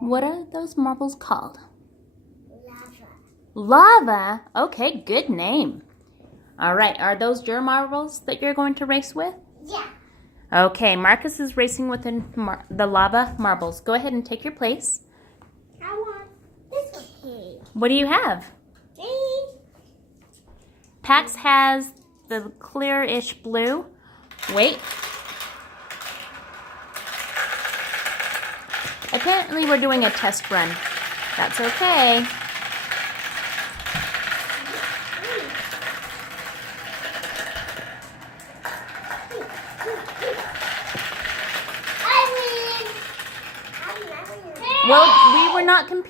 What are those marbles called? Lava. Lava? Okay, good name. All right, are those your marbles that you're going to race with? Yeah. Okay, Marcus is racing with the lava marbles. Go ahead and take your place. I want this one. What do you have? Me. Pax has the clear-ish blue. Wait. Apparently we're doing a test run. That's okay. Well, we were not competing.